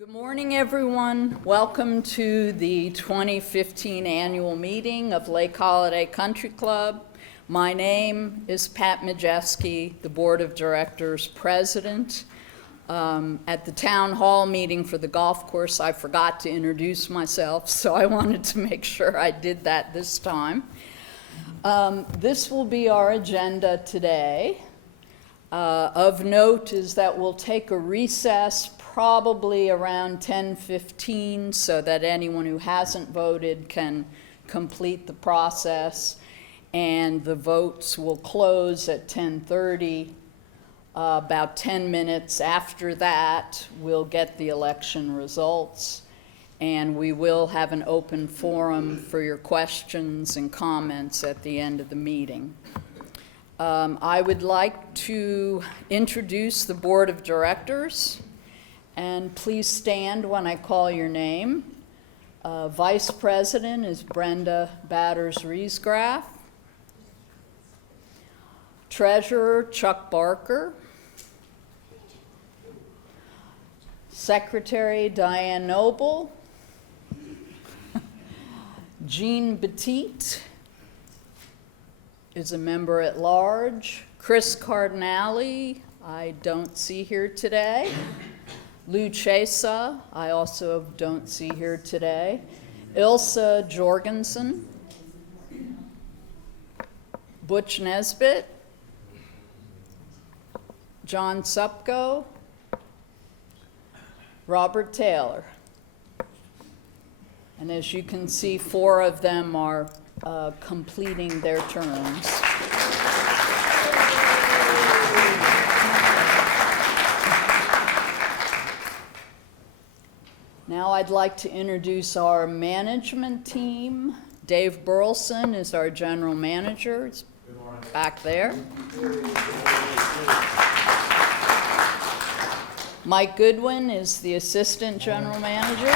Good morning, everyone. Welcome to the 2015 annual meeting of Lake Holiday Country Club. My name is Pat Majeski, the Board of Directors President. At the town hall meeting for the golf course, I forgot to introduce myself, so I wanted to make sure I did that this time. This will be our agenda today. Of note is that we'll take a recess probably around 10:15 so that anyone who hasn't voted can complete the process, and the votes will close at 10:30. About 10 minutes after that, we'll get the election results, and we will have an open forum for your questions and comments at the end of the meeting. I would like to introduce the Board of Directors, and please stand when I call your name. Vice President is Brenda Batters-Riesgraf. Treasurer Chuck Barker. Secretary Diane Noble. Jean Petit is a member at large. Chris Cardinale, I don't see here today. Lou Chesa, I also don't see here today. Ilsa Jorgensen. Butch Nesbitt. John Supko. Robert Taylor. And as you can see, 4 of them are completing their terms. Now I'd like to introduce our management team. Dave Burleson is our general manager. He's back there. Mike Goodwin is the assistant general manager.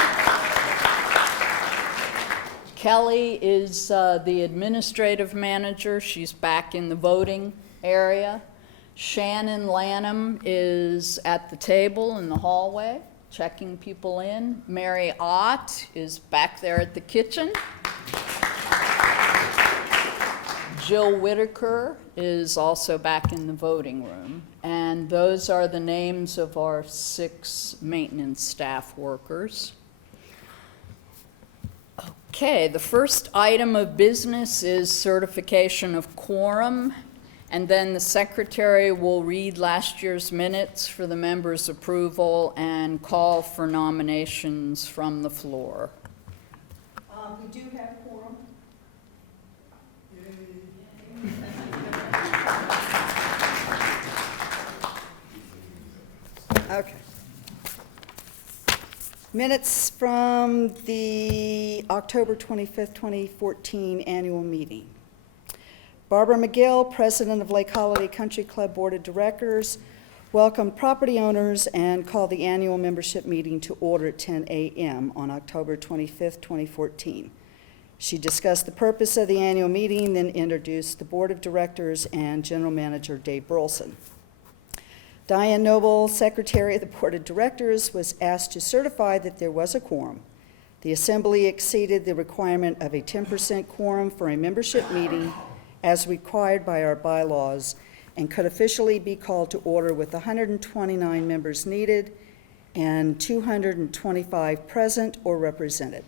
Kelly is the administrative manager. She's back in the voting area. Shannon Lanham is at the table in the hallway, checking people in. Mary Ott is back there at the kitchen. Jill Whitaker is also back in the voting room. And those are the names of our 6 maintenance staff workers. Okay, the first item of business is certification of quorum, and then the secretary will read last year's minutes for the members' approval and call for nominations from the floor. We do have quorum. Okay. Minutes from the October 25th, 2014 annual meeting. Barbara McGill, President of Lake Holiday Country Club Board of Directors, welcomed property owners and called the annual membership meeting to order at 10 a.m. on October 25th, 2014. She discussed the purpose of the annual meeting, then introduced the Board of Directors and General Manager Dave Burleson. Diane Noble, Secretary of the Board of Directors, was asked to certify that there was a quorum. The Assembly exceeded the requirement of a 10% quorum for a membership meeting as required by our bylaws and could officially be called to order with 129 members needed and 225 present or represented.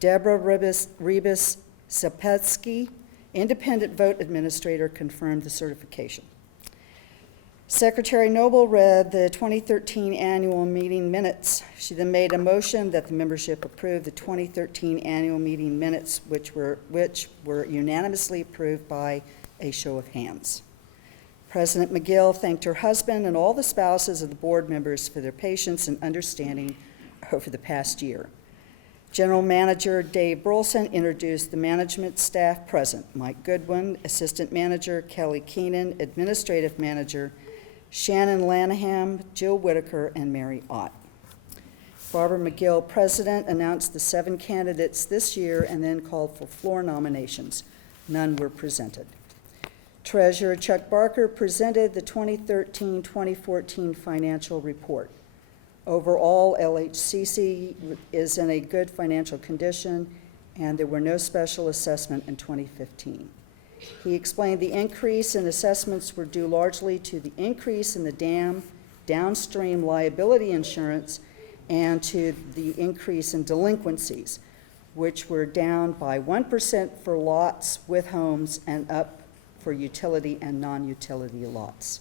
Deborah Rebus-Sapetsky, Independent Vote Administrator, confirmed the certification. Secretary Noble read the 2013 annual meeting minutes. She then made a motion that the membership approve the 2013 annual meeting minutes, which were unanimously approved by a show of hands. President McGill thanked her husband and all the spouses of the board members for their patience and understanding over the past year. General Manager Dave Burleson introduced the management staff present: Mike Goodwin, Assistant Manager Kelly Keenan, Administrative Manager Shannon Lanham, Jill Whitaker, and Mary Ott. Barbara McGill, President, announced the 7 candidates this year and then called for floor nominations. None were presented. Treasurer Chuck Barker presented the 2013-2014 financial report. Overall, LHCC is in a good financial condition, and there were no special assessment in 2015. He explained the increase in assessments were due largely to the increase in the dam downstream liability insurance and to the increase in delinquencies, which were down by 1% for lots with homes and up for utility and non-utility lots.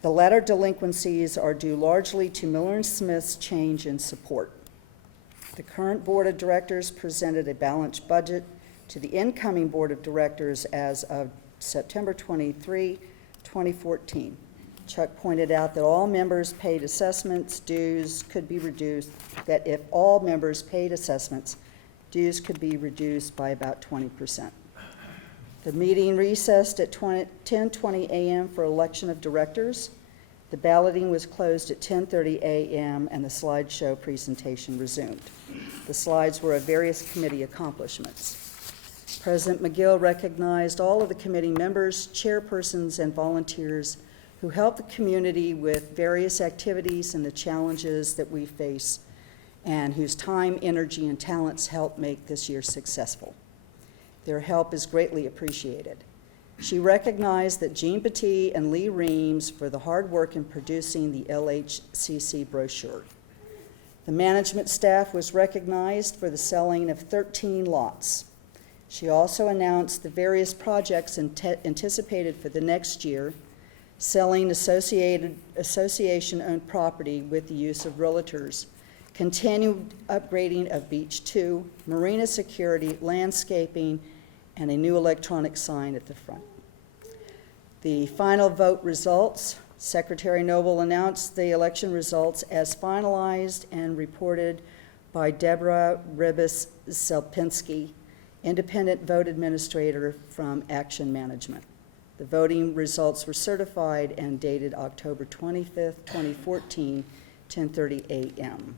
The latter delinquencies are due largely to Miller & Smith's change in support. The current Board of Directors presented a balanced budget to the incoming Board of Directors as of September 23, 2014. Chuck pointed out that all members paid assessments, dues could be reduced, that if all members paid assessments, dues could be reduced by about 20%. The meeting recessed at 10:20 a.m. for election of directors. The balloting was closed at 10:30 a.m. and the slideshow presentation resumed. The slides were of various committee accomplishments. President McGill recognized all of the committee members, chairpersons, and volunteers who helped the community with various activities and the challenges that we face, and whose time, energy, and talents helped make this year successful. Their help is greatly appreciated. She recognized that Jean Petit and Lee Reams for the hard work in producing the LHCC brochure. The management staff was recognized for the selling of 13 lots. She also announced the various projects anticipated for the next year, selling association-owned property with the use of realtors, continued upgrading of Beach 2, marina security, landscaping, and a new electronic sign at the front. The final vote results, Secretary Noble announced the election results as finalized and reported by Deborah Ribis-Selpinski, independent vote administrator from Action Management. The voting results were certified and dated October 25th, 2014, 10:30 a.m.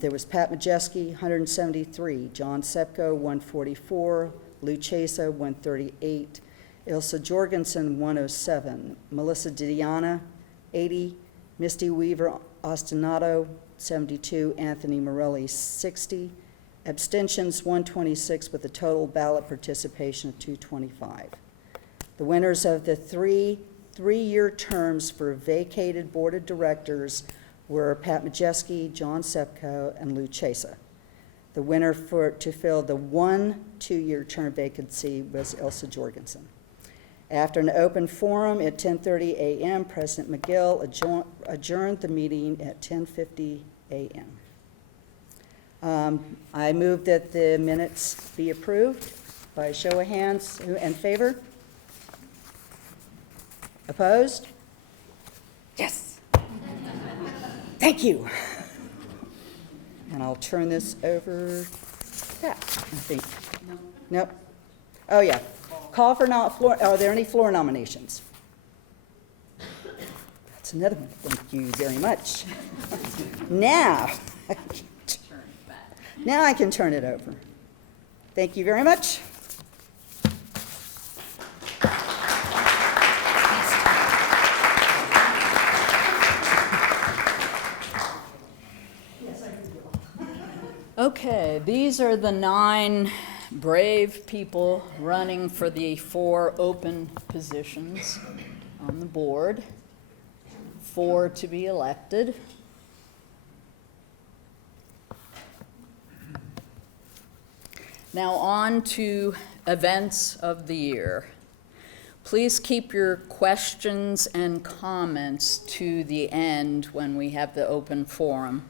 There was Pat Majeski, 173, John Sepko, 144, Lou Chesa, 138, Ilsa Jorgensen, 107, Melissa Didiana, 80, Misty Weaver Ostinato, 72, Anthony Morelli, 60, abstentions, 126, with a total ballot participation of 225. The winners of the three-year terms for vacated Board of Directors were Pat Majeski, John Sepko, and Lou Chesa. The winner to fill the 1 2-year term vacancy was Ilsa Jorgensen. After an open forum at 10:30 a.m., President McGill adjourned the meeting at 10:50 a.m. I move that the minutes be approved by a show of hands. Who in favor? Opposed? Yes. Thank you. And I'll turn this over to Pat, I think. Nope. Oh, yeah. Call for floor. Are there any floor nominations? That's another one. Thank you very much. Now I can turn it over. Thank you very much. Okay, these are the 9 brave people running for the 4 open positions on the board, 4 to be elected. Now on to events of the year. Please keep your questions and comments to the end when we have the open forum.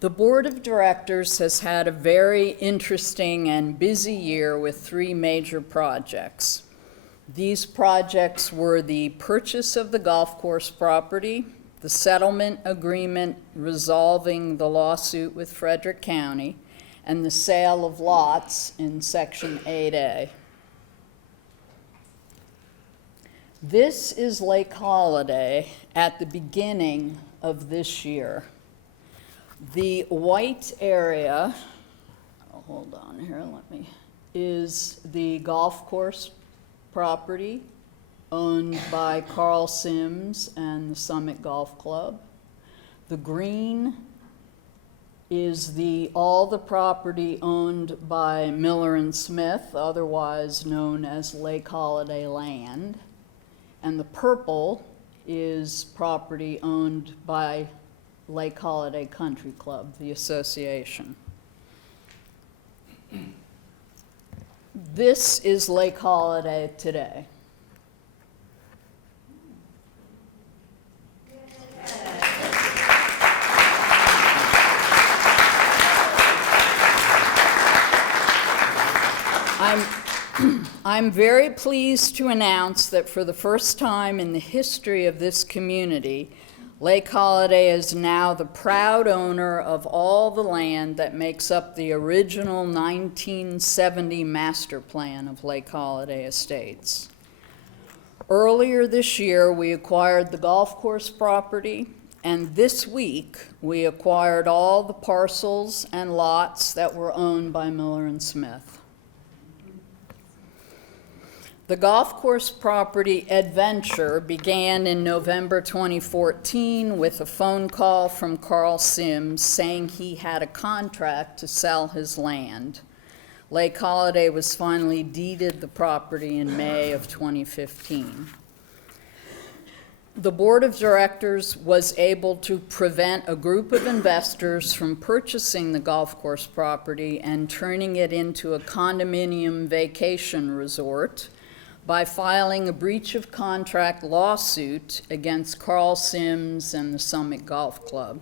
The Board of Directors has had a very interesting and busy year with 3 major projects. These projects were the purchase of the golf course property, the settlement agreement resolving the lawsuit with Frederick County, and the sale of lots in Section 8A. This is Lake Holiday at the beginning of this year. The white area, hold on here, is the golf course property. owned by Carl Sims and the Summit Golf Club. The green is all the property owned by Miller and Smith, otherwise known as Lake Holiday Land. And the purple is property owned by Lake Holiday Country Club, the association. This is Lake Holiday today. I'm very pleased to announce that for the first time in the history of this community, Lake Holiday is now the proud owner of all the land that makes up the original 1970 master plan of Lake Holiday Estates. Earlier this year, we acquired the golf course property, and this week, we acquired all the parcels and lots that were owned by Miller and Smith. The golf course property adventure began in November 2014 with a phone call from Carl Sims saying he had a contract to sell his land. Lake Holiday was finally deeded the property in May of 2015. The board of directors was able to prevent a group of investors from purchasing the golf course property and turning it into a condominium vacation resort by filing a breach of contract lawsuit against Carl Sims and the Summit Golf Club.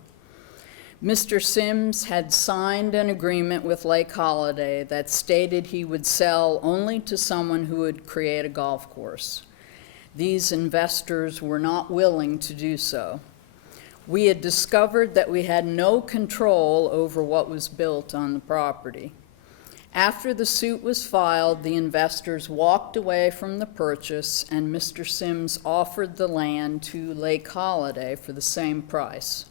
Mr. Sims had signed an agreement with Lake Holiday that stated he would sell only to someone who would create a golf course. These investors were not willing to do so. We had discovered that we had no control over what was built on the property. After the suit was filed, the investors walked away from the purchase, and Mr. Sims offered the land to Lake Holiday for the same price.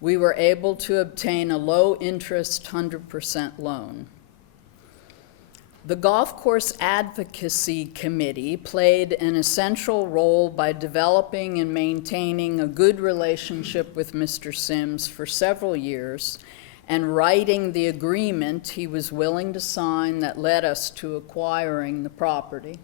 We were able to obtain a low-interest 100% loan. The Golf Course Advocacy Committee played an essential role by developing and maintaining a good relationship with Mr. Sims for several years and writing the agreement he was willing to sign that led us to acquiring the property.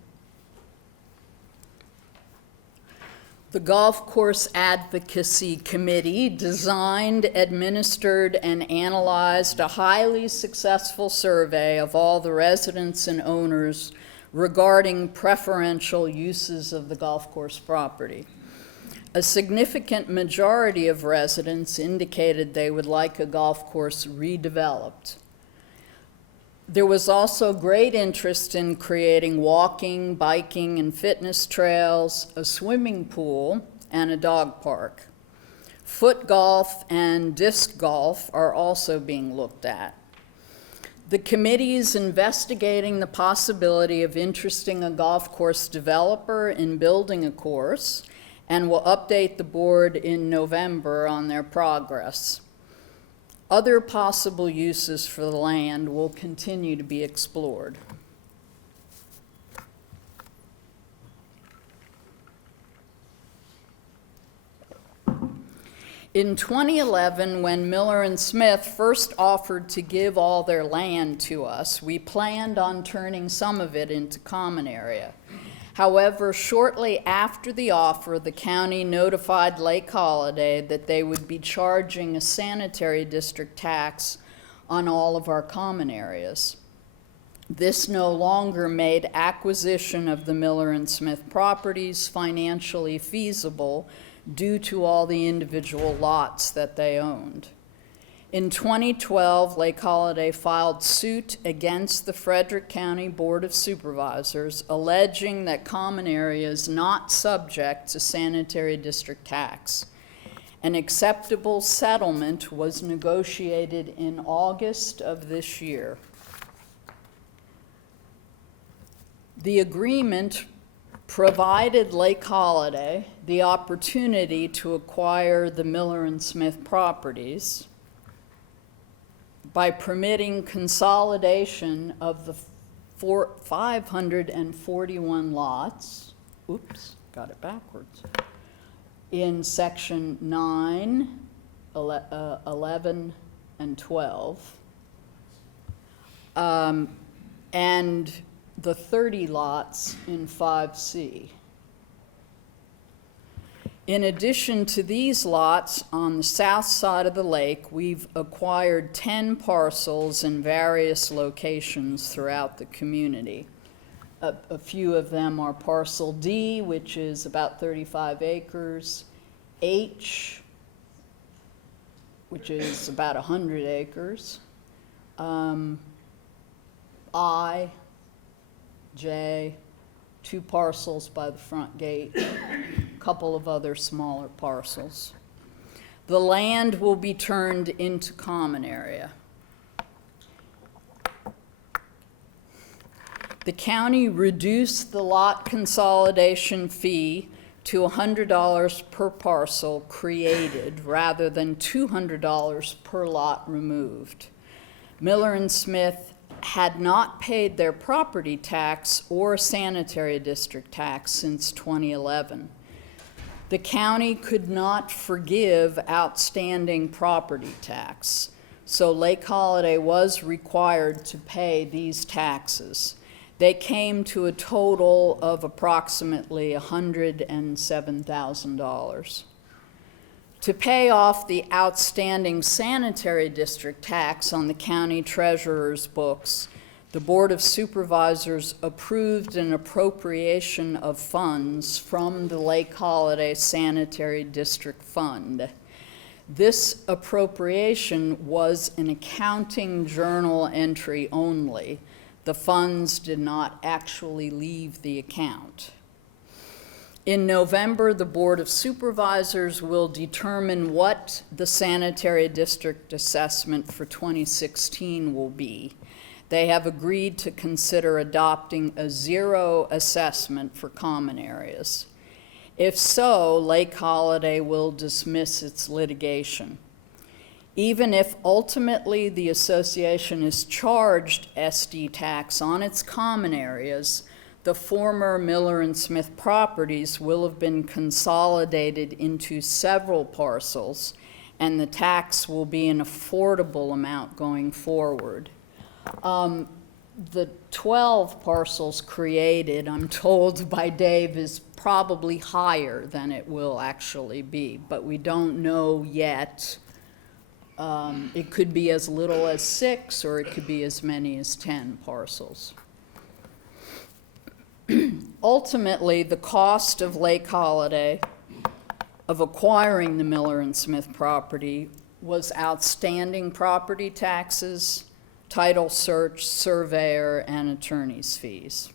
The Golf Course Advocacy Committee designed, administered, and analyzed a highly successful survey of all the residents and owners regarding preferential uses of the golf course property. A significant majority of residents indicated they would like a golf course redeveloped. There was also great interest in creating walking, biking, and fitness trails, a swimming pool, and a dog park. Foot golf and disc golf are also being looked at. The committee is investigating the possibility of interesting a golf course developer in building a course and will update the board in November on their progress. Other possible uses for the land will continue to be explored. In 2011, when Miller and Smith first offered to give all their land to us, we planned on turning some of it into common area. However, shortly after the offer, the county notified Lake Holiday that they would be charging a sanitary district tax on all of our common areas. This no longer made acquisition of the Miller and Smith properties financially feasible due to all the individual lots that they owned. In 2012, Lake Holiday filed suit against the Frederick County Board of Supervisors, alleging that common area is not subject to sanitary district tax. An acceptable settlement was negotiated in August of this year. The agreement provided Lake Holiday the opportunity to acquire the Miller and Smith properties by permitting consolidation of the 541 lots, got it backwards. In section 9, 11, and 12. And the 30 lots in 5C. In addition to these lots, on the south side of the lake, we've acquired 10 parcels in various locations throughout the community. A few of them are parcel D, which is about 35 acres, H, which is about 100 acres, I, J, 2 parcels by the front gate, a couple of other smaller parcels. The land will be turned into common area. The county reduced the lot consolidation fee to $100 per parcel created rather than $200 per lot removed. Miller and Smith had not paid their property tax or sanitary district tax since 2011. The county could not forgive outstanding property tax, so Lake Holiday was required to pay these taxes. They came to a total of approximately $107,000. To pay off the outstanding sanitary district tax on the county treasurer's books, the Board of Supervisors approved an appropriation of funds from the Lake Holiday Sanitary District Fund. This appropriation was an accounting journal entry only. The funds did not actually leave the account. In November, the Board of Supervisors will determine what the sanitary district assessment for 2016 will be. They have agreed to consider adopting a 0 assessment for common areas. If so, Lake Holiday will dismiss its litigation. Even if ultimately the association is charged SD tax on its common areas, the former Miller and Smith properties will have been consolidated into several parcels, and the tax will be an affordable amount going forward. The 12 parcels created, I'm told by Dave, is probably higher than it will actually be, but we don't know yet. It could be as little as 6, or it could be as many as 10 parcels. Ultimately, the cost of Lake Holiday of acquiring the Miller and Smith property was outstanding property taxes, title search, surveyor, and attorney's fees.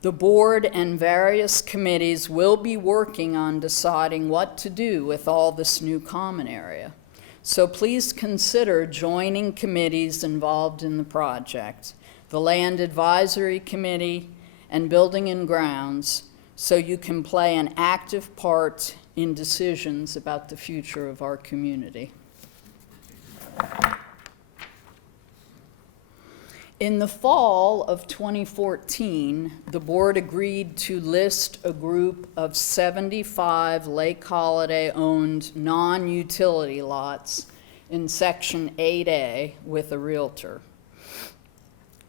The board and various committees will be working on deciding what to do with all this new common area. So please consider joining committees involved in the project, the Land Advisory Committee and Building and Grounds, so you can play an active part in decisions about the future of our community. In the fall of 2014, the board agreed to list a group of 75 Lake Holiday-owned non-utility lots in Section 8A with a realtor.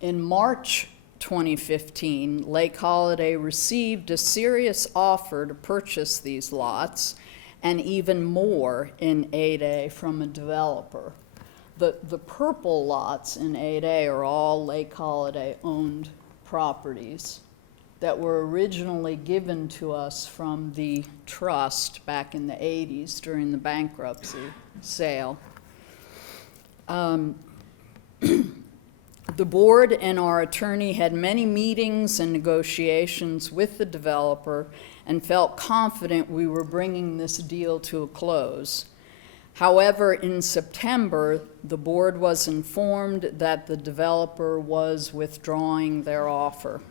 In March 2015, Lake Holiday received a serious offer to purchase these lots and even more in 8A from a developer. The purple lots in 8A are all Lake Holiday-owned properties that were originally given to us from the trust back in the 80s during the bankruptcy sale. The board and our attorney had many meetings and negotiations with the developer and felt confident we were bringing this deal to a close. However, in September, the board was informed that the developer was withdrawing their offer.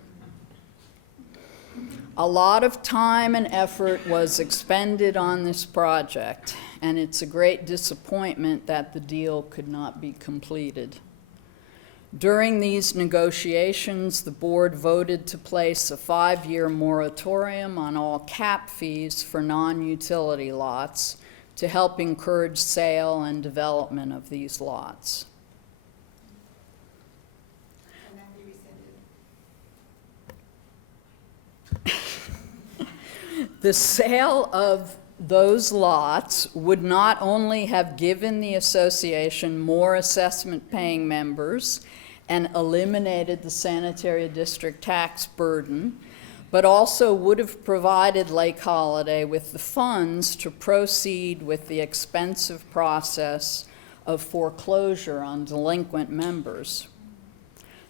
A lot of time and effort was expended on this project, and it's a great disappointment that the deal could not be completed. During these negotiations, the board voted to place a 5-year moratorium on all cap fees for non-utility lots to help encourage sale and development of these lots. Can that be rescinded? The sale of those lots would not only have given the association more assessment-paying members and eliminated the sanitary district tax burden, but also would have provided Lake Holiday with the funds to proceed with the expensive process of foreclosure on delinquent members.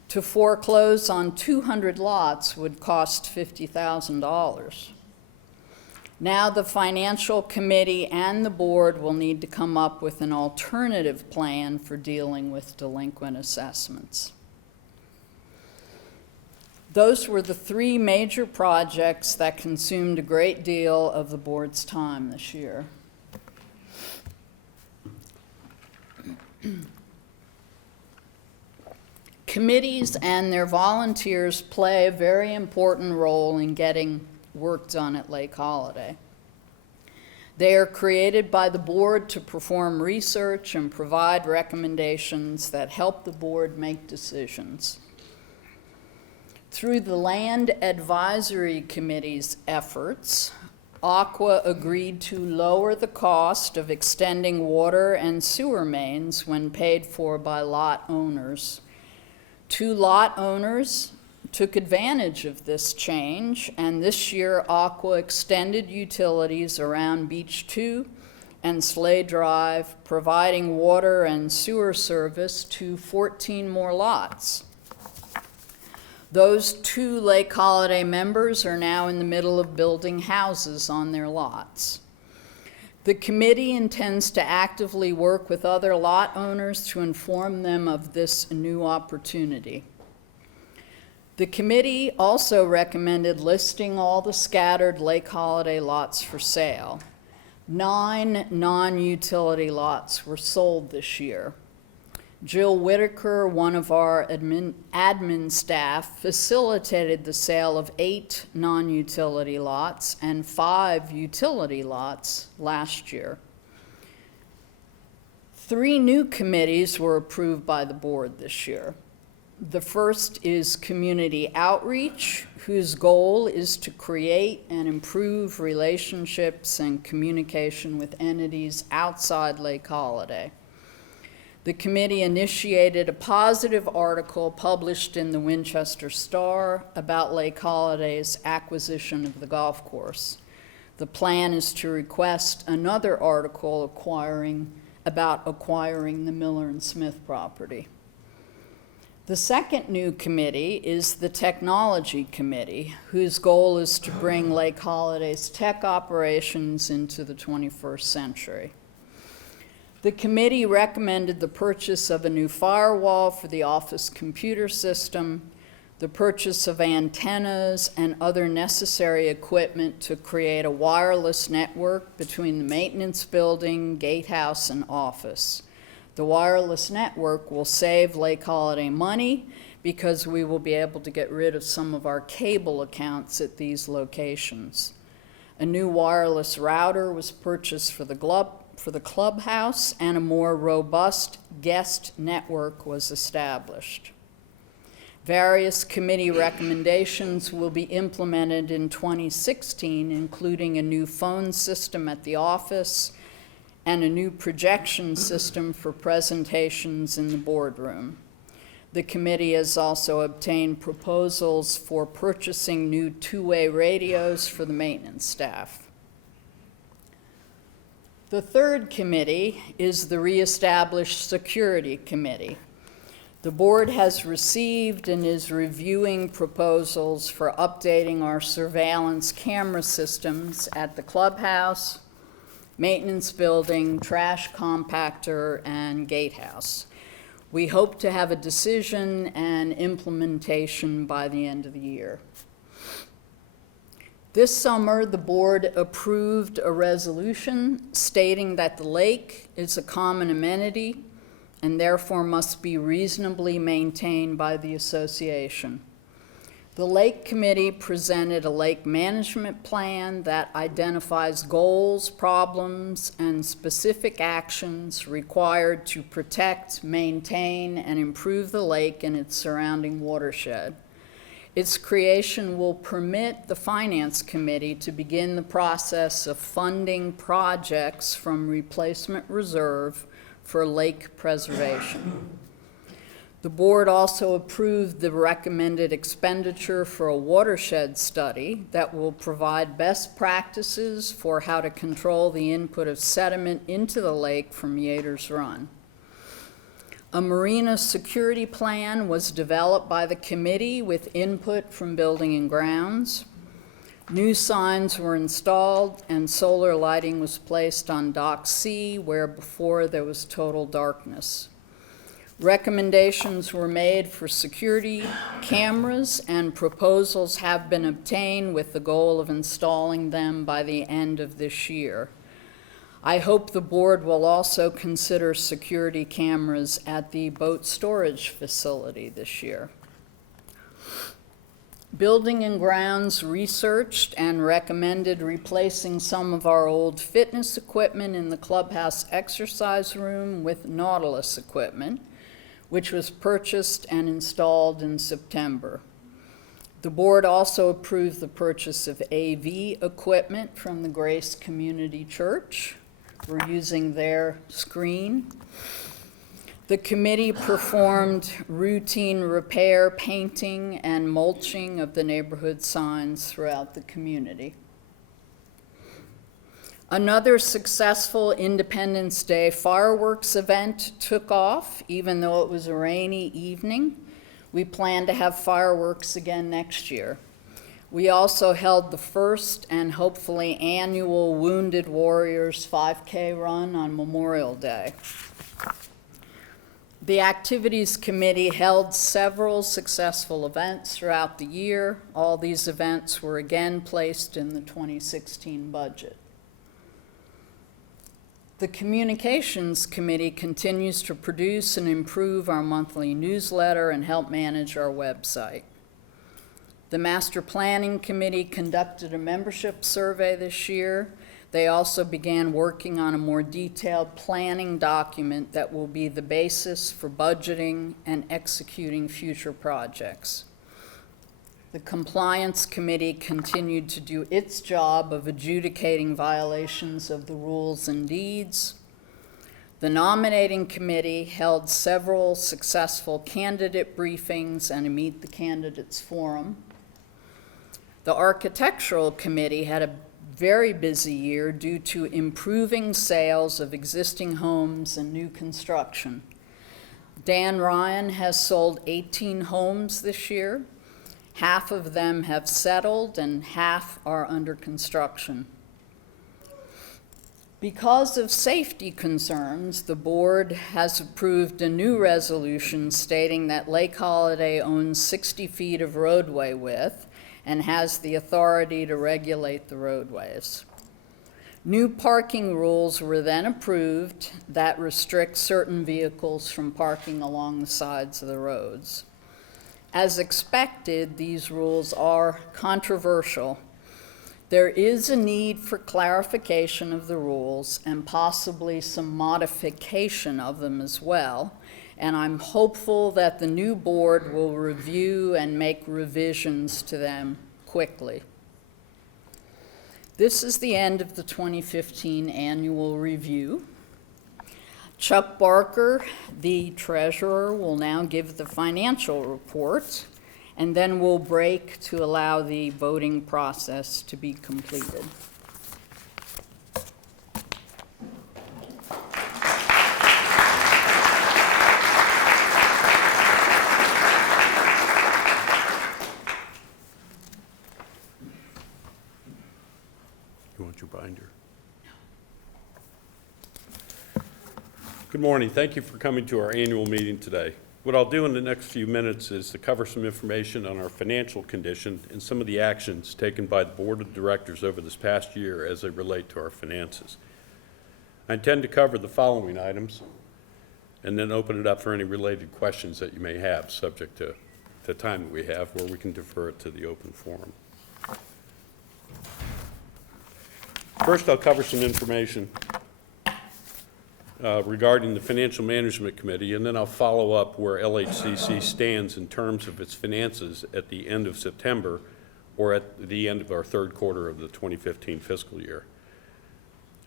To foreclose on 200 lots would cost $50,000. Now the financial committee and the board will need to come up with an alternative plan for dealing with delinquent assessments. Those were the 3 major projects that consumed a great deal of the board's time this year. Committees and their volunteers play a very important role in getting work done at Lake Holiday. They are created by the board to perform research and provide recommendations that help the board make decisions. Through the Land Advisory Committee's efforts, Aqua agreed to lower the cost of extending water and sewer mains when paid for by lot owners. 2 lot owners took advantage of this change, and this year Aqua extended utilities around Beach 2 and Slay Drive, providing water and sewer service to 14 more lots. Those 2 Lake Holiday members are now in the middle of building houses on their lots. The committee intends to actively work with other lot owners to inform them of this new opportunity. The committee also recommended listing all the scattered Lake Holiday lots for sale. 9 non-utility lots were sold this year. Jill Whitaker, one of our admin staff, facilitated the sale of 8 non-utility lots and 5 utility lots last year. 3 new committees were approved by the board this year. The first is Community Outreach, whose goal is to create and improve relationships and communication with entities outside Lake Holiday. The committee initiated a positive article published in the Winchester Star about Lake Holiday's acquisition of the golf course. The plan is to request another article about acquiring the Miller and Smith property. The second new committee is the Technology Committee, whose goal is to bring Lake Holiday's tech operations into the 21st century. The committee recommended the purchase of a new firewall for the office computer system, the purchase of antennas and other necessary equipment to create a wireless network between the maintenance building, gatehouse, and office. The wireless network will save Lake Holiday money because we will be able to get rid of some of our cable accounts at these locations. A new wireless router was purchased for the clubhouse, and a more robust guest network was established. Various committee recommendations will be implemented in 2016, including a new phone system at the office and a new projection system for presentations in the boardroom. The committee has also obtained proposals for purchasing new 2-way radios for the maintenance staff. The third committee is the Reestablished Security Committee. The board has received and is reviewing proposals for updating our surveillance camera systems at the clubhouse, maintenance building, trash compactor, and gatehouse. We hope to have a decision and implementation by the end of the year. This summer, the board approved a resolution stating that the lake is a common amenity and therefore must be reasonably maintained by the association. The Lake Committee presented a lake management plan that identifies goals, problems, and specific actions required to protect, maintain, and improve the lake and its surrounding watershed. Its creation will permit the Finance Committee to begin the process of funding projects from replacement reserve for lake preservation. The board also approved the recommended expenditure for a watershed study that will provide best practices for how to control the input of sediment into the lake from Yater's Run. A marina security plan was developed by the committee with input from Building and Grounds. New signs were installed and solar lighting was placed on Dock C, where before there was total darkness. Recommendations were made for security cameras, and proposals have been obtained with the goal of installing them by the end of this year. I hope the board will also consider security cameras at the boat storage facility this year. Building and Grounds researched and recommended replacing some of our old fitness equipment in the clubhouse exercise room with Nautilus equipment, which was purchased and installed in September. The board also approved the purchase of AV equipment from the Grace Community Church. We're using their screen. The committee performed routine repair, painting, and mulching of the neighborhood signs throughout the community. Another successful Independence Day fireworks event took off, even though it was a rainy evening. We plan to have fireworks again next year. We also held the first and hopefully annual Wounded Warriors 5K run on Memorial Day. The Activities Committee held several successful events throughout the year. All these events were again placed in the 2016 budget. The Communications Committee continues to produce and improve our monthly newsletter and help manage our website. The Master Planning Committee conducted a membership survey this year. They also began working on a more detailed planning document that will be the basis for budgeting and executing future projects. The Compliance Committee continued to do its job of adjudicating violations of the rules and deeds. The Nominating Committee held several successful candidate briefings and a Meet the Candidates forum. The Architectural Committee had a very busy year due to improving sales of existing homes and new construction. Dan Ryan has sold 18 homes this year. Half of them have settled and half are under construction. Because of safety concerns, the board has approved a new resolution stating that Lake Holiday owns 60 feet of roadway width and has the authority to regulate the roadways. New parking rules were then approved that restrict certain vehicles from parking along the sides of the roads. As expected, these rules are controversial. There is a need for clarification of the rules and possibly some modification of them as well, and I'm hopeful that the new board will review and make revisions to them quickly. This is the end of the 2015 annual review. Chuck Barker, the treasurer, will now give the financial report, and then we'll break to allow the voting process to be completed. You want your binder? Good morning. Thank you for coming to our annual meeting today. What I'll do in the next few minutes is to cover some information on our financial condition and some of the actions taken by the Board of Directors over this past year as they relate to our finances. I intend to cover the following items: and then open it up for any related questions that you may have, subject to the time that we have, where we can defer it to the open forum. First, I'll cover some information regarding the Financial Management Committee, and then I'll follow up where LHCC stands in terms of its finances at the end of September or at the end of our third quarter of the 2015 fiscal year.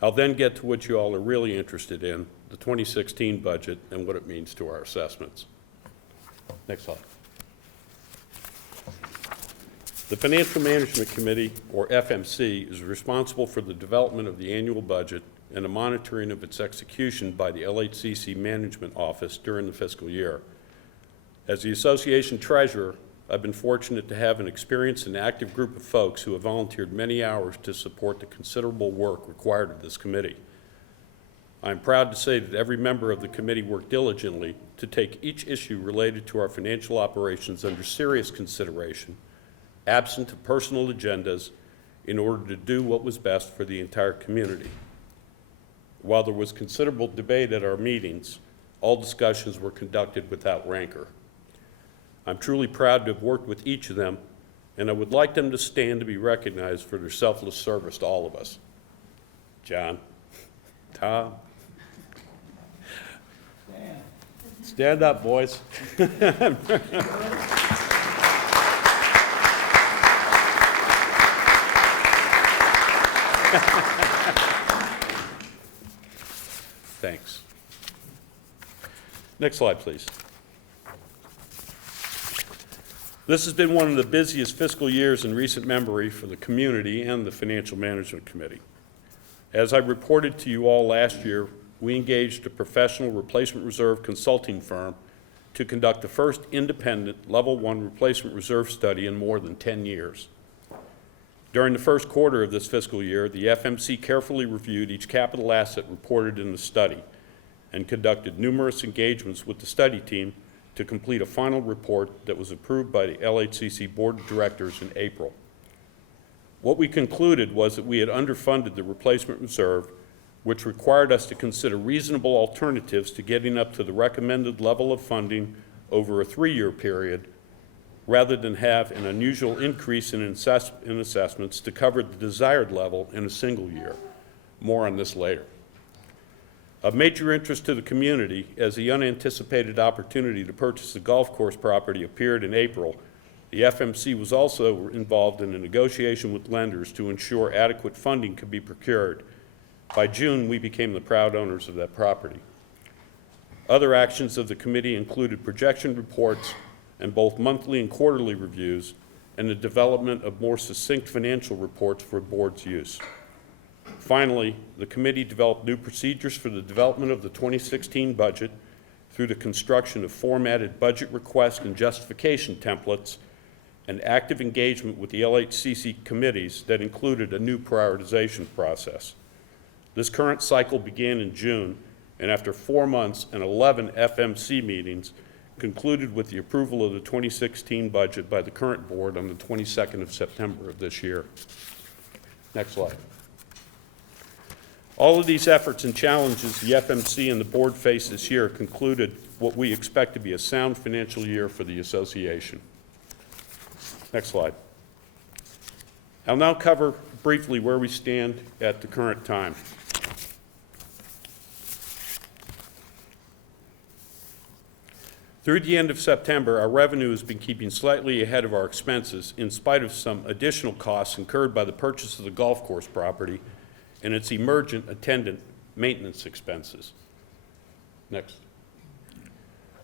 I'll then get to what you all are really interested in, the 2016 budget and what it means to our assessments. Next slide. The Financial Management Committee, or FMC, is responsible for the development of the annual budget and the monitoring of its execution by the LHCC Management Office during the fiscal year. As the association treasurer, I've been fortunate to have an experienced and active group of folks who have volunteered many hours to support the considerable work required of this committee. I'm proud to say that every member of the committee worked diligently to take each issue related to our financial operations under serious consideration, absent of personal agendas, in order to do what was best for the entire community. While there was considerable debate at our meetings, all discussions were conducted without rancor. I'm truly proud to have worked with each of them, and I would like them to stand to be recognized for their selfless service to all of us. John, Tom, stand up, boys. Thanks. Next slide, please. This has been one of the busiest fiscal years in recent memory for the community and the Financial Management Committee. As I reported to you all last year, we engaged a professional replacement reserve consulting firm to conduct the first independent Level 1 replacement reserve study in more than 10 years. During the first quarter of this fiscal year, the FMC carefully reviewed each capital asset reported in the study and conducted numerous engagements with the study team to complete a final report that was approved by the LHCC Board of Directors in April. What we concluded was that we had underfunded the replacement reserve, which required us to consider reasonable alternatives to getting up to the recommended level of funding over a 3-year period, rather than have an unusual increase in assessments to cover the desired level in a single year. More on this later. Of major interest to the community, as the unanticipated opportunity to purchase the golf course property appeared in April, the FMC was also involved in a negotiation with lenders to ensure adequate funding could be procured. By June, we became the proud owners of that property. Other actions of the committee included projection reports and both monthly and quarterly reviews, and the development of more succinct financial reports for board's use. Finally, the committee developed new procedures for the development of the 2016 budget through the construction of formatted budget request and justification templates and active engagement with the LHCC committees that included a new prioritization process. This current cycle began in June, and after 4 months and 11 FMC meetings, concluded with the approval of the 2016 budget by the current board on the 22nd of September of this year. Next slide. All of these efforts and challenges the FMC and the board face this year concluded what we expect to be a sound financial year for the association. Next slide. I'll now cover briefly where we stand at the current time. Through the end of September, our revenue has been keeping slightly ahead of our expenses in spite of some additional costs incurred by the purchase of the golf course property and its emergent attendant maintenance expenses. Next.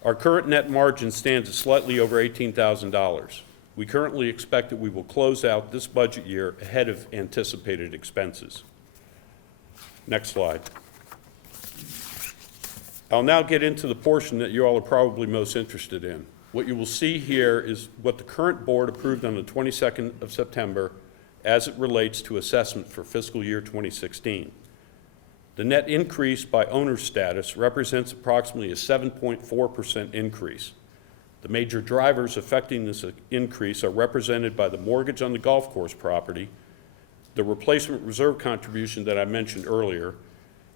Our current net margin stands at slightly over $18,000. We currently expect that we will close out this budget year ahead of anticipated expenses. Next slide. I'll now get into the portion that you all are probably most interested in. What you will see here is what the current board approved on the 22nd of September as it relates to assessment for fiscal year 2016. The net increase by owner status represents approximately a 7.4% increase. The major drivers affecting this increase are represented by the mortgage on the golf course property, the replacement reserve contribution that I mentioned earlier,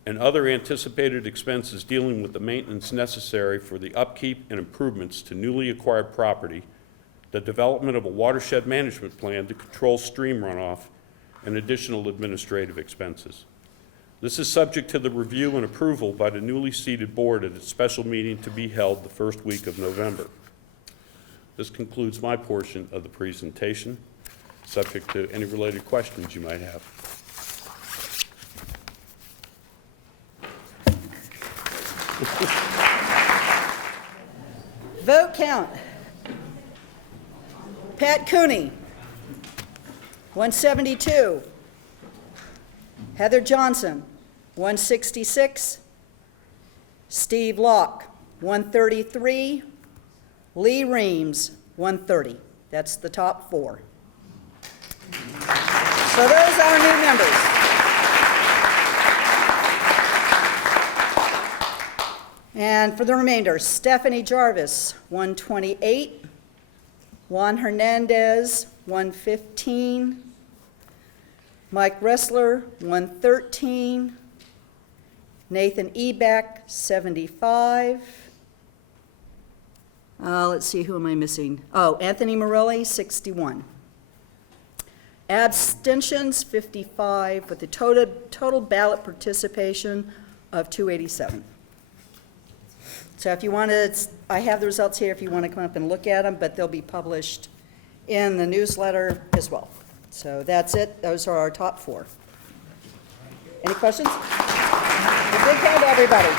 and other anticipated expenses dealing with the maintenance necessary for the upkeep and improvements to newly acquired property, the development of a watershed management plan to control stream runoff, and additional administrative expenses. This is subject to the review and approval by the newly seated board at its special meeting to be held the first week of November. This concludes my portion of the presentation, subject to any related questions you might have. Vote count. Pat Cooney, 172. Heather Johnson, 166. Steve Locke, 133. Lee Reams, 130. That's the top four. So those are our new members. And for the remainder, Stephanie Jarvis, 128. Juan Hernandez, 115. Mike Ressler, 113. Nathan Ebeck, 75. Let's see, who am I missing? Oh, Anthony Morelli, 61. Abstentions, 55, with a total ballot participation of 287. So if you want to, I have the results here if you want to come up and look at them, but they'll be published in the newsletter as well. So that's it. Those are our top four. Any questions? A big hand to everybody.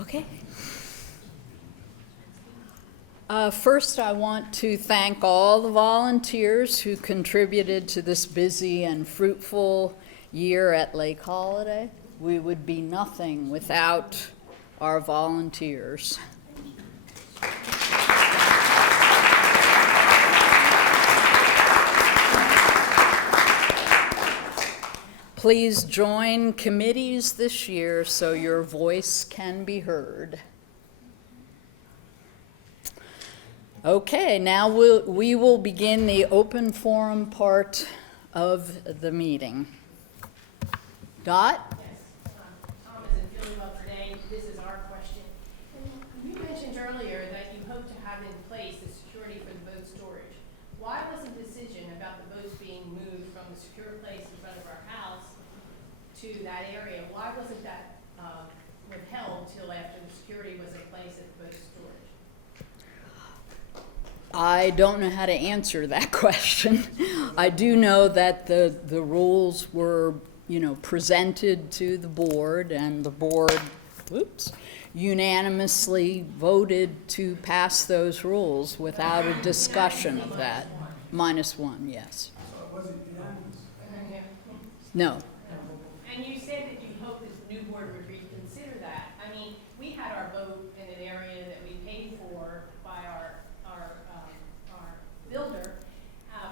Okay. First, I want to thank all the volunteers who contributed to this busy and fruitful year at Lake Holiday. We would be nothing without our volunteers. Please join committees this year so your voice can be heard. Okay, now we will begin the open forum part of the meeting. Dot? Yes, Tom isn't feeling well today. This is our question. You mentioned earlier that you hope to have in place the security for the boat storage. Why wasn't the decision about the boats being moved from the secure place in front of our house to that area? Why wasn't that withheld till after the security was in place at the boat storage? I don't know how to answer that question. I do know that the rules were, presented to the board, and the board, unanimously voted to pass those rules without a discussion of that. -1, yes. No. And you said that you hoped that the new board would reconsider that. I mean, we had our boat in an area that we paid for by our builder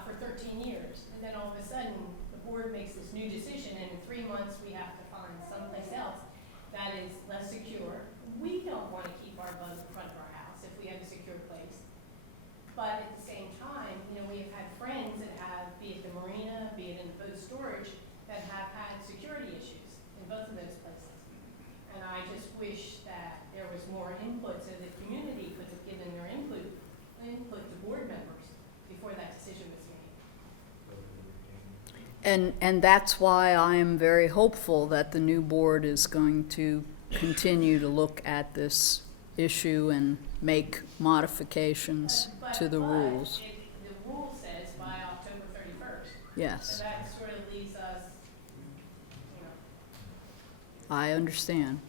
for 13 years. And then all of a sudden, the board makes this new decision, and in 3 months, we have to find someplace else that is less secure. We don't want to keep our boat in front of our house if we have a secure place. But at the same time, we have had friends that have, be it the marina, be it in the boat storage, that have had security issues in both of those places. And I just wish that there was more input so the community could have given their input to board members before that decision was made. And that's why I am very hopeful that the new board is going to continue to look at this issue and make modifications to the rules. The rule says by October 31st. Yes, So that sort of leaves us, I understand.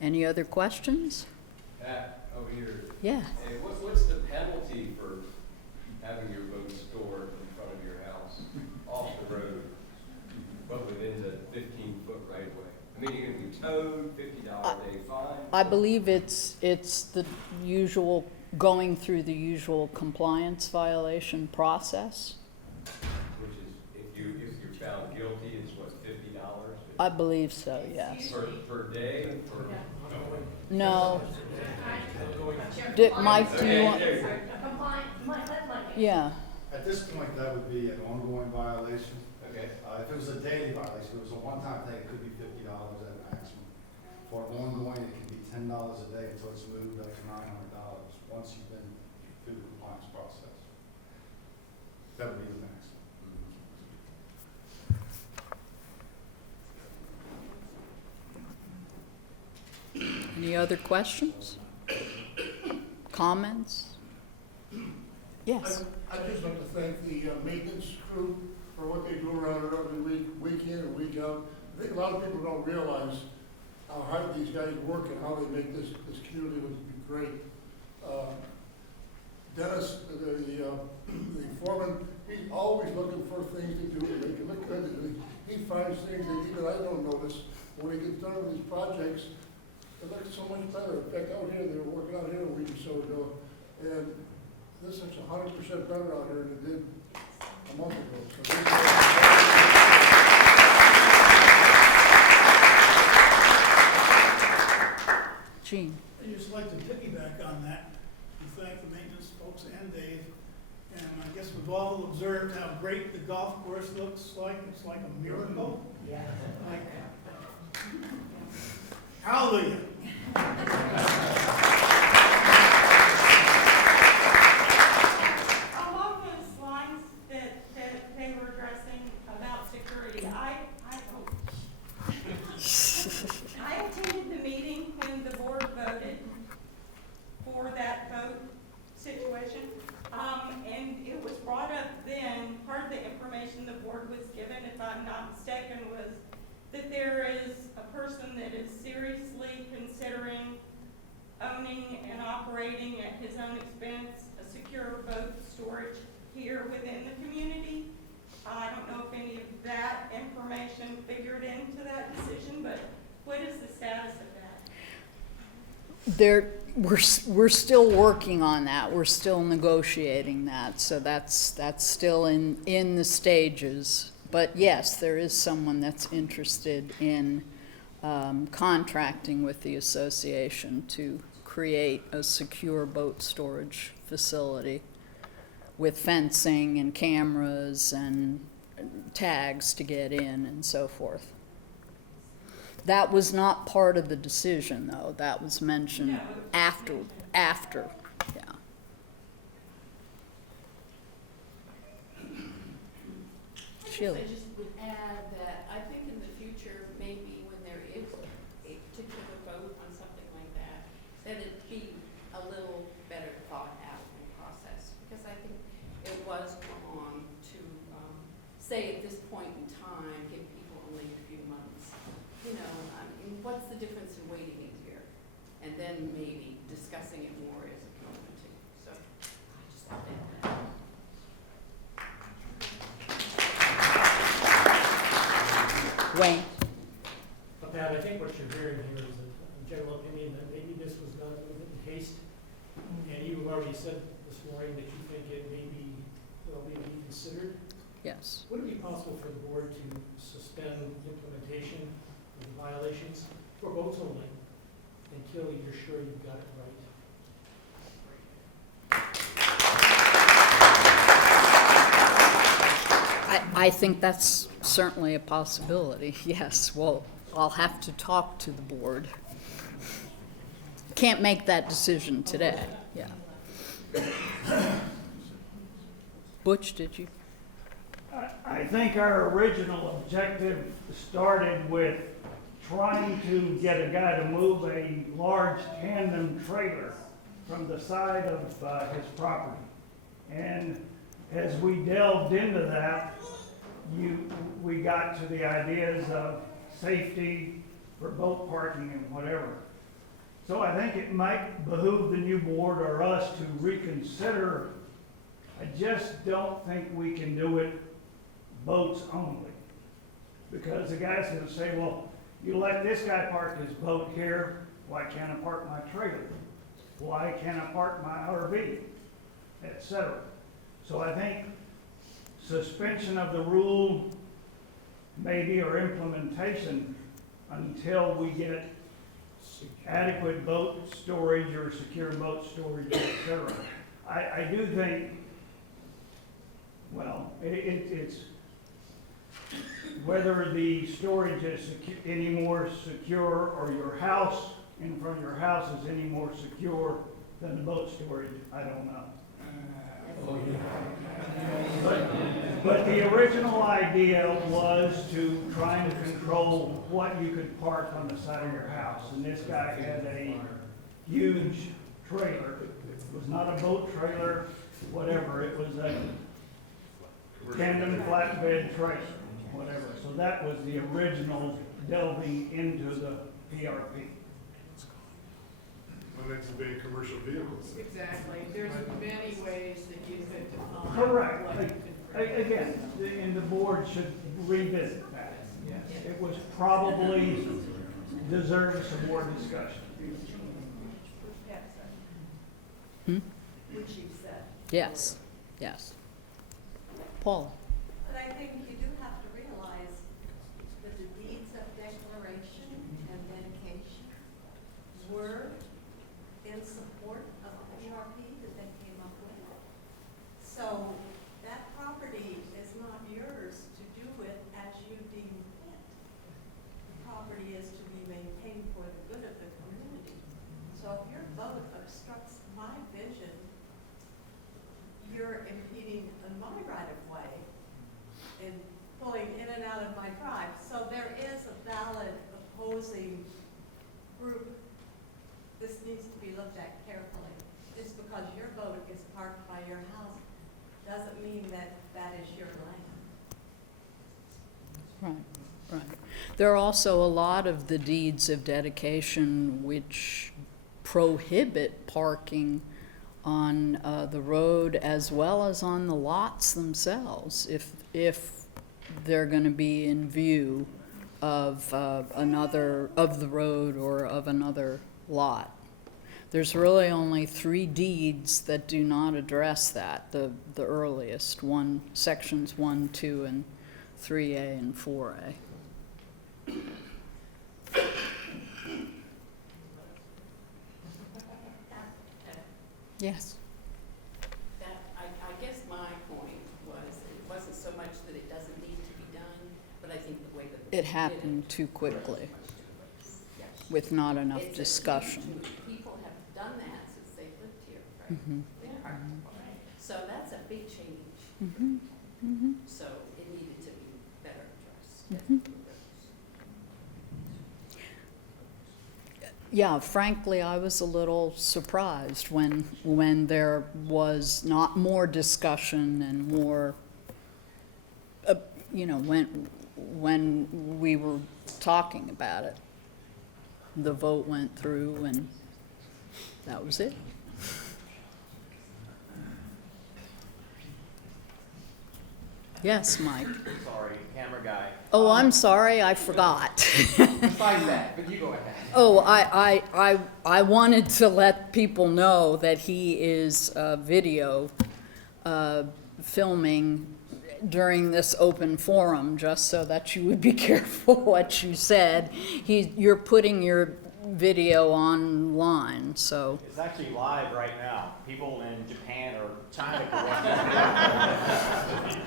Any other questions? Pat, over here. Yeah. Hey, what's the penalty for having your boat stored in front of your house, off the road, but within the 15-foot right of way? I mean, you're gonna be towed, $50 a day fine? I believe it's the usual, going through the usual compliance violation process. Which is, if you're found guilty, is what, $50? I believe so, yes. Per day, or? No. Mike, do you want? Yeah, At this point, that would be an ongoing violation. Okay. If it was a daily violation, if it was a one-time thing, it could be $50 at maximum. For ongoing, it can be $10 a day until it's moved up to $900 once you've been through the compliance process. That would be the maximum. any other questions? Comments? Yes. I'd just like to thank the maintenance crew for what they do around it every week, week in and week out. I think a lot of people don't realize how hard these guys work and how they make this community look great. Dennis, the foreman, he's always looking for things to do to make it look good. He finds things that even I don't notice. When he gets done with these projects, it looks so much better. In fact, out here, they were working out here a week or so ago, and this looks 100% better out here than it did a month ago. So Gene? I'd just like to piggyback on that and thank the maintenance folks and Dave. And I guess we've all observed how great the golf course looks like. It's like a miracle. Yeah. Hallelujah. Along those lines that they were addressing about security, I attended the meeting when the board voted for that vote situation. And it was brought up then, part of the information the board was given, if I'm not mistaken, was that there is a person that is seriously considering owning and operating at his own expense a secure boat storage here within the community. I don't know if any of that information figured into that decision, but what is the status of that? We're still working on that. We're still negotiating that. So that's still in the stages. But yes, there is someone that's interested in contracting with the association to create a secure boat storage facility with fencing and cameras and tags to get in and so forth. That was not part of the decision, though. That was mentioned after, yeah. Sheila. I just would add that I think in the future, maybe when there is a particular vote on something like that, that it be a little better thought out in the process. Because I think it was wrong to say at this point in time, give people only a few months. You know, I mean, what's the difference in waiting a year? And then maybe discussing it more as a community. So I just thought that. Wayne? Pat, I think what you're hearing here is a general opinion that maybe this was done in haste. And you've already said this morning that you think it may be, well, be reconsidered. Yes. Would it be possible for the board to suspend implementation of the violations for boats only until you're sure you've got it right? I think that's certainly a possibility, yes. Well, I'll have to talk to the board. Can't make that decision today, yeah. Butch, did you? I think our original objective started with trying to get a guy to move a large tandem trailer from the side of his property. And as we delved into that, we got to the ideas of safety for boat parking and whatever. So I think it might behoove the new board or us to reconsider. I just don't think we can do it boats only. Because the guy's gonna say, well, you let this guy park his boat here, why can't I park my trailer? Why can't I park my RV? Etc. So I think suspension of the rule maybe, or implementation until we get adequate boat storage or secure boat storage, et cetera. I do think, well, it's whether the storage is any more secure, or your house in front of your house is any more secure than the boat storage, I don't know. But the original idea was to try and control what you could park on the side of your house. And this guy had a huge trailer. It was not a boat trailer, whatever. It was a tandem flatbed trailer, whatever. So that was the original delving into the PRP. Well, that's a big commercial vehicles. Exactly, there's many ways that you could define. Correct. what you could Again, and the board should revisit that. It was probably deserves some more discussion. Which you said. Yes, yes. Paul? But I think you do have to realize that the deeds of declaration and dedication were in support of the PRP that they came up with. So that property is not yours to do with as you deem fit. The property is to be maintained for the good of the community. So if your vote obstructs my vision, you're impeding on my right of way and pulling in and out of my drive. So there is a valid opposing group. This needs to be looked at carefully. Just because your boat is parked by your house doesn't mean that that is your land. Right, right. There are also a lot of the deeds of dedication which prohibit parking on the road as well as on the lots themselves if they're going to be in view of of the road or of another lot. There's really only 3 deeds that do not address that, the earliest one, sections 1, 2, and 3A and 4A. Yes. That, I guess my point was, it wasn't so much that it doesn't need to be done, but I think the way that. It happened too quickly Yes. with not enough It's a discussion. huge- People have done that since they lived here, right? Mhm. Yeah. So that's a big change. Mhm. Mhm. So it needed to be better addressed. Mhm. Yeah, frankly, I was a little surprised when there was not more discussion and more, when we were talking about it. The vote went through and that was it. Yes, Mike. Sorry, camera guy. Oh, I'm sorry, I forgot. Besides that, but you go ahead. Oh, I wanted to let people know that he is video filming during this open forum, just so that you would be careful what you said. You're putting your video online, so. It's actually live right now. People in Japan or China can watch it.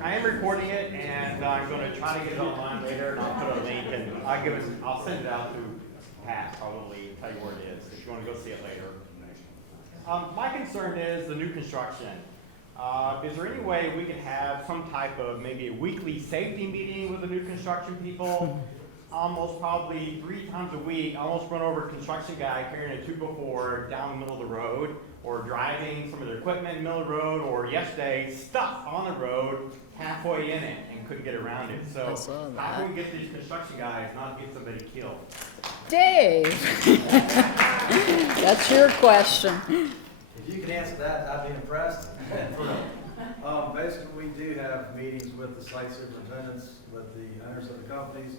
I am recording it, and I'm going to try to get it online later, and I'll put a link, and I'll send it out to Pat probably, and tell you where it is if you want to go see it later. My concern is the new construction. Is there any way we could have some type of maybe a weekly safety meeting with the new construction people? Almost probably 3 times a week, almost run over a construction guy carrying a 2x4 down the middle of the road, or driving some of their equipment in the middle of the road, or yesterday stuck on the road halfway in it and couldn't get around it. I saw So that. how can we get these construction guys not get somebody killed? Dave, that's your question. If you could answer that, I'd be impressed. Basically, we do have meetings with the site superintendents, with the owners of the companies.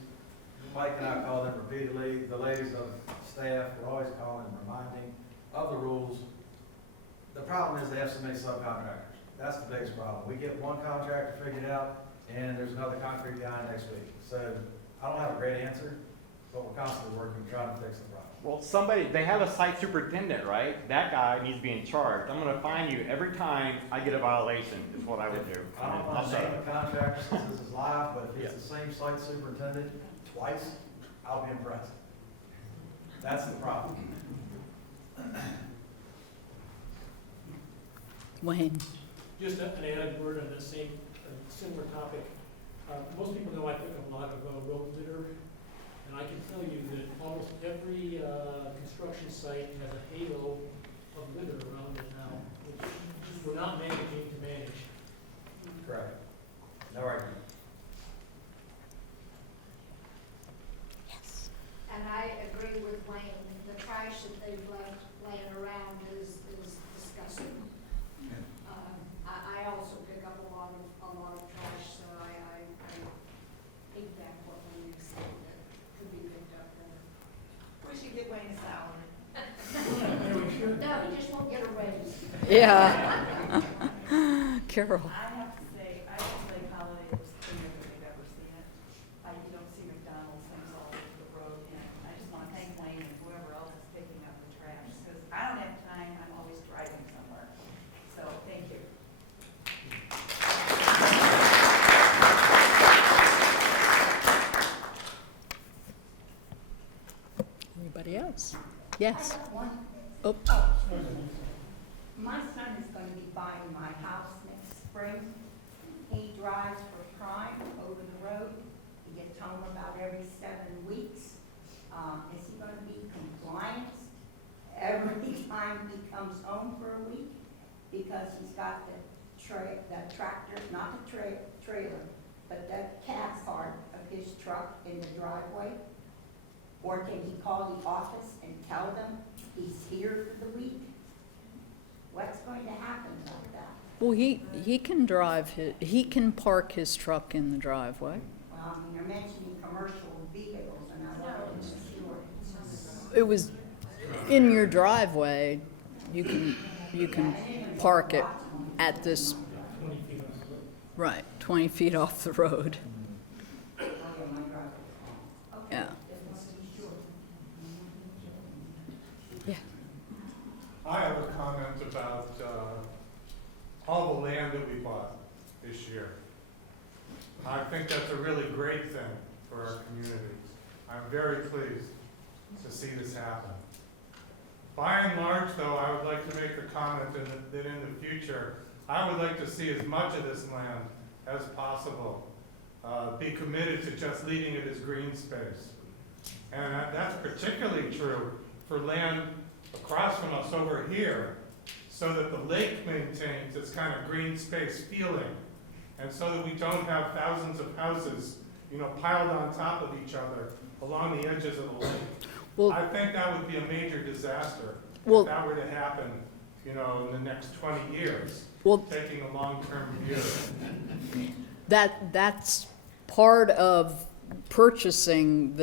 Mike and I call them repeatedly. The ladies of staff are always calling and reminding of the rules. The problem is they have so many subcontractors. That's the biggest problem. We get one contractor figured out, and there's another concrete guy next week. So I don't have a great answer, but we're constantly working, trying to fix the problem. Well, they have a site superintendent, right? That guy needs to be in charge. I'm gonna fine you every time I get a violation, is what I would do. I don't want to name a contractor since this is live, but if it's the same site superintendent twice, I'll be impressed. That's the problem. Wayne? Just an added word on the same, similar topic. Most people know I think a lot of road litter, and I can tell you that almost every construction site has a halo of litter around it now, which we're not managing to manage. Correct. No argument. And I agree with Wayne, the trash that they've left laying around is disgusting. I also pick up a lot of trash, so I hate that what we say that could be picked up there. We should give Wayne a salary. No, he just won't get a raise. Yeah. Carol? I have to say, I think Lake Holiday was cleaner than they've ever seen it. You don't see McDonald's things all over the road, and I just want to thank Wayne and whoever else is picking up the trash, because I don't have time, I'm always driving somewhere. So, thank you. Anybody else? Yes. I got one. Oh, My son is going to be buying my house next spring. He drives for Prime over the road. He gets home about every 7 weeks. Is he going to be compliant every time he comes home for a week? Because he's got the tractor, not the trailer, but that cab part of his truck in the driveway? Or can he call the office and tell them he's here for the week? What's going to happen about that? well, he can drive he can park his truck in the driveway. Well, I mean, you're mentioning commercial vehicles, and I wasn't sure. It was in your driveway, you can park it at this, 20 feet off the road. right, 20 feet off the road. Okay, my driveway. Okay, Yeah. just wanted to be sure. Yeah. I have a comment about all the land that we bought this year. I think that's a really great thing for our community. I'm very pleased to see this happen. By and large, though, I would like to make the comment that in the future, I would like to see as much of this land as possible be committed to just leaving it as green space. And that's particularly true for land across from us over here, so that the lake maintains its kind of green space feeling, and so that we don't have thousands of houses, piled on top of each other along the edges of the lake. Well, I think that would be a major disaster Well- if that were to happen, in the next 20 years, Well- taking a long-term view. that's part of purchasing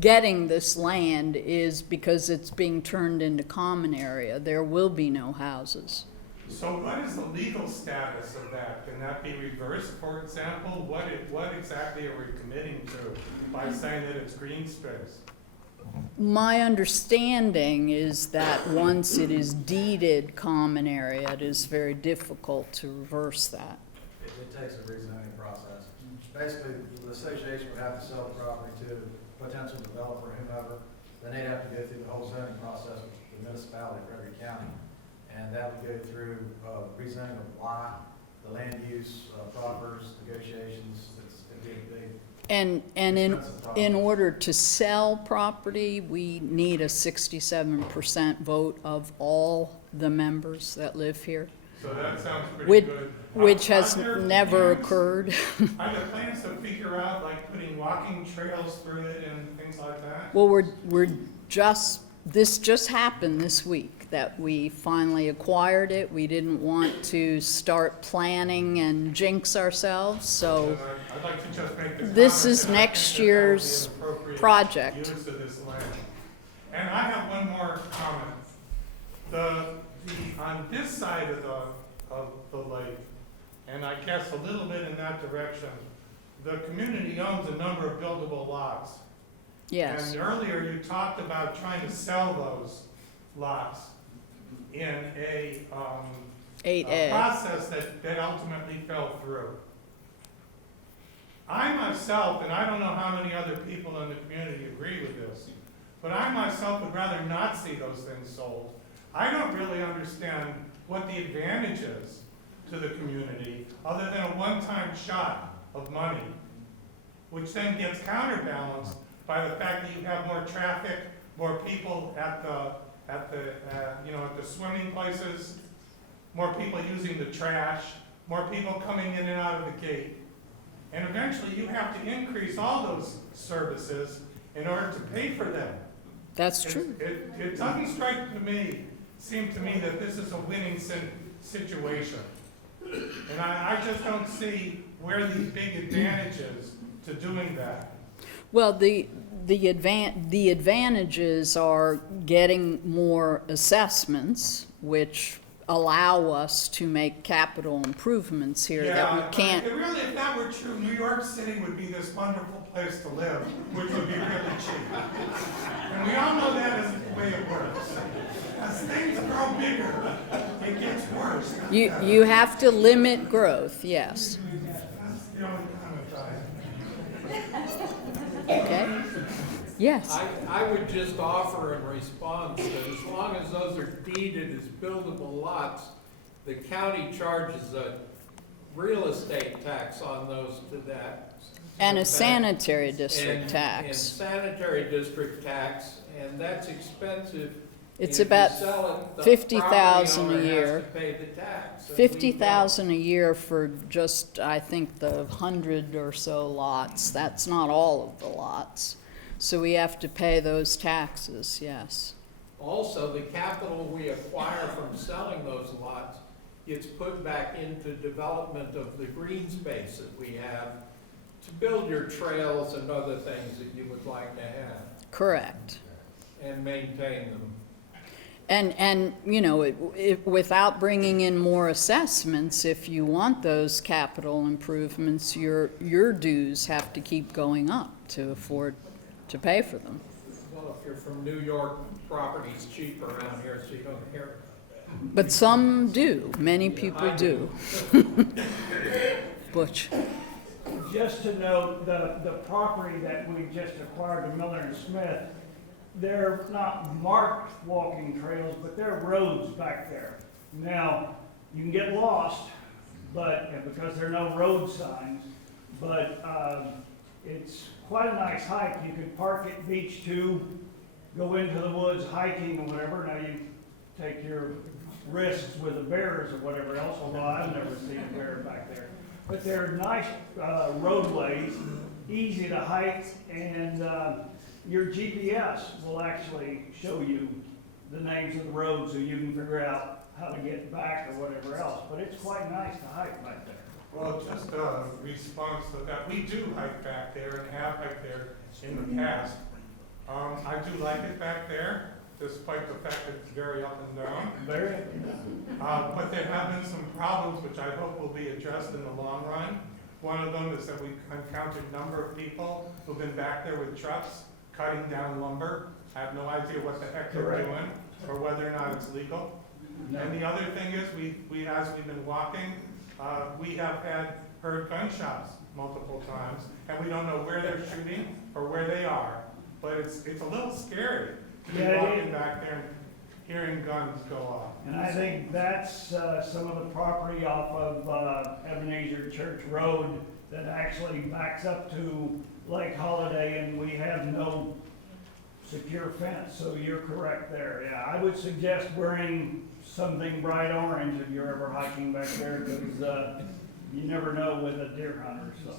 getting this land is because it's being turned into common area. There will be no houses. So what is the legal status of that? Can that be reversed, for example? What exactly are we committing to by saying that it's green space? My understanding is that once it is deeded common area, it is very difficult to reverse that. It takes a rezoning process. Basically, the association would have to sell the property to a potential developer, whomever. Then they'd have to go through the whole zoning process with the municipality for every county. And that would go through rezoning of lot, the land use, proffers, negotiations. It'd be a big, And expensive process. in order to sell property, we need a 67% vote of all the members that live here, So that sounds pretty which, good. which has Are there never plans- occurred. Are there plans to figure out, like, putting walking trails through it and things like that? Well, this just happened this week, that we finally acquired it. We didn't want to start planning and jinx ourselves, so And I'd like to just make the this comment is that I next think that year's that would be an appropriate project. use of this land. And I have one more comment. on this side of the lake, and I guess a little bit in that direction, the community owns a number of buildable lots. Yes. And earlier you talked about trying to sell those lots in a 8A. process that ultimately fell through. I myself, and I don't know how many other people in the community agree with this, but I myself would rather not see those things sold. I don't really understand what the advantage is to the community, other than a one-time shot of money, which then gets counterbalanced by the fact that you have more traffic, more people at the swimming places, more people using the trash, more people coming in and out of the gate. And eventually you have to increase all those services in order to pay for them. That's true. It doesn't seem to me that this is a winning situation. And I just don't see where the big advantage is to doing that. Well, the advantages are getting more assessments, which allow us to make capital improvements here that we can't. Yeah, really, if that were true, New York City would be this wonderful place to live, which would be really cheap. And we all know that isn't the way it works. As things grow bigger, it gets worse. You have to limit growth, yes. That's the only comment I have. Okay? Yes. I would just offer in response that as long as those are deeded as buildable lots, the county charges a real estate tax on those to that. And a sanitary district tax. And sanitary district tax, and that's expensive. It's If you about sell it, the $50,000 property a owner has year. to pay the tax. And we $50,000 a year for just, I think, the 100 or so lots. That's not all of the lots. So we have to pay those taxes, yes. Also, the capital we acquire from selling those lots gets put back into development of the green space that we have to build your trails and other things that you would like to have Correct. and maintain them. And you know, without bringing in more assessments, if you want those capital improvements, your dues have to keep going up to afford to pay for them. Well, if you're from New York, property's cheap around here, so you don't hear about that. But some do. Many people do. Butch. Just to note, the property that we just acquired, the Miller and Smith, they're not marked walking trails, but they're roads back there. Now, you can get lost, but because there are no road signs, but it's quite a nice hike. You could park at Beach 2, go into the woods hiking or whatever. Now you take your risks with the bears or whatever else, although I've never seen a bear back there. But they're nice roadways, easy to hike, and your GPS will actually show you the names of the roads so you can figure out how to get back or whatever else. But it's quite nice to hike back there. Well, just a response to that, we do hike back there and have hiked there in the past. I do like it back there, despite the fact that it's very up and down. Very. But there have been some problems which I hope will be addressed in the long run. One of them is that we've encountered a number of people who've been back there with trucks cutting down lumber. I have no idea what the heck they're doing or whether or not it's legal. No. And the other thing is, as we've been walking, we have heard gunshots multiple times, and we don't know where they're shooting or where they are. But it's a little scary to be walking back there and hearing guns go off. And I think that's some of the property off of Ebenezer Church Road that actually backs up to Lake Holiday, and we have no secure fence, so you're correct there. Yeah, I would suggest wearing something bright orange if you're ever hiking back there, because you never know with a deer hunter. So.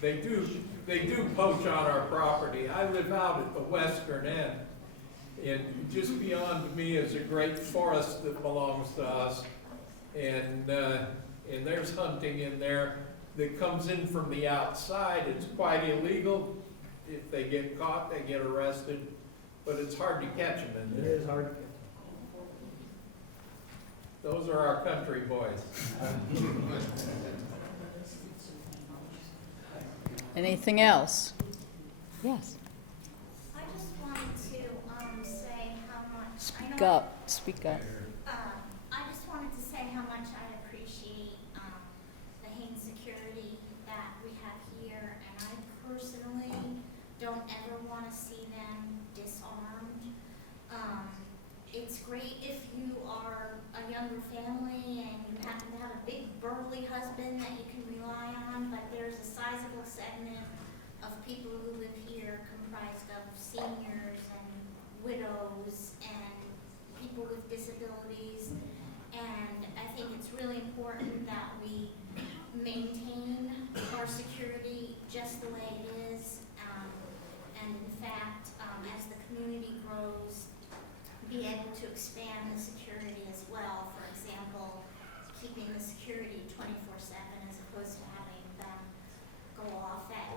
They do poach on our property. I live out at the western end, and just beyond me is a great forest that belongs to us, and there's hunting in there that comes in from the outside. It's quite illegal. If they get caught, they get arrested, but it's hard to catch them in there. It is hard to catch. Those are our country boys. Anything else? Yes. I just wanted to say how much. Speak up, speak up. I just wanted to say how much I appreciate the Haines security that we have here, and I personally don't ever want to see them disarmed. It's great if you are a younger family and you happen to have a big burly husband that you can rely on, but there's a sizable segment of people who live here comprised of seniors and widows and people with disabilities. And I think it's really important that we maintain our security just the way it is. And in fact, as the community grows, be able to expand the security as well. For example, keeping the security 24/7 as opposed to having them go off at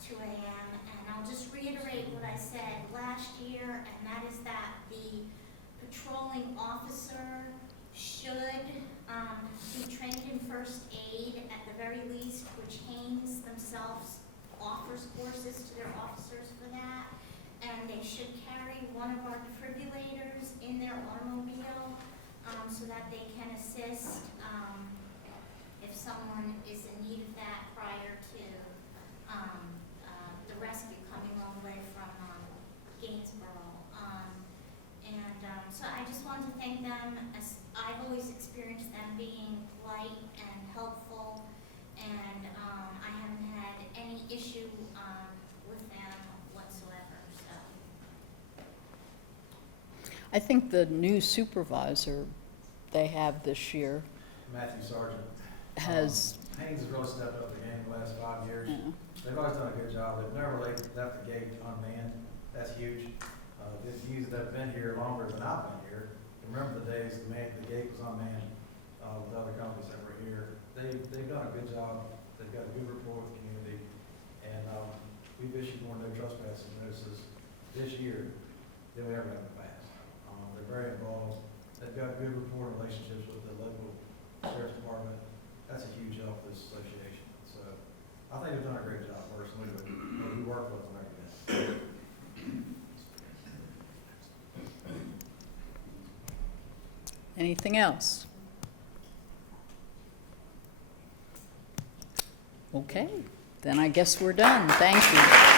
2 a.m. And I'll just reiterate what I said last year, and that is that the patrolling officer should be trained in first aid at the very least, which Haines themselves offers courses to their officers for that. And they should carry one of our defibrillators in their automobile so that they can assist if someone is in need of that prior to the rescue coming all the way from Gainesboro. So I just wanted to thank them. As I've always experienced them being polite and helpful, and I haven't had any issue with them whatsoever. So. I think the new supervisor they have this year Matthew Sargent. has, Haynes has really stepped up the game the last 5 years. Yeah. They've always done a good job. They've never left the gate unmanned. That's huge. The youth that have been here longer than I've been here remember the days the gate was unmanned with other companies that were here. They've done a good job. They've got a good rapport with the community. And we've issued more no trespassing notices this year than we ever have in the past. They're very involved. They've got good rapport and relationships with the local sheriff's department. That's a huge help to this association. So I think they've done a great job personally, but we work with them every day. anything else? Okay, then I guess we're done. Thank you.